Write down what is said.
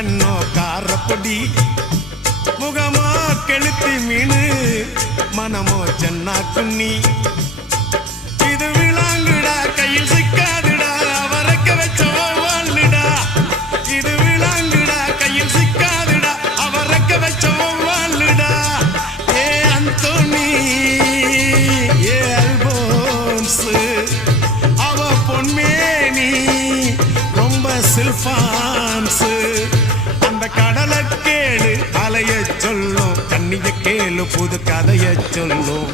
கண்ணோ காரப்பொடி முகமோ கெளுத்தி மீனு மனமோ சென்னா குன்னி இது விளாங்குடா கையில் சிக்காதுடா அவரக்க வச்ச வாழ்டா இது விளாங்குடா கையில் சிக்காதுடா அவரக்க வச்ச வாழ்டா ஏ அந்தோனி ஏ அல்போன்ஸ் அவ பொன்மேனி ரொம்ப சில்பான்ஸ் அந்த கடலை கேளு அலைய சொல்லும் கண்ணிய கேளு புது கதைய சொல்லும்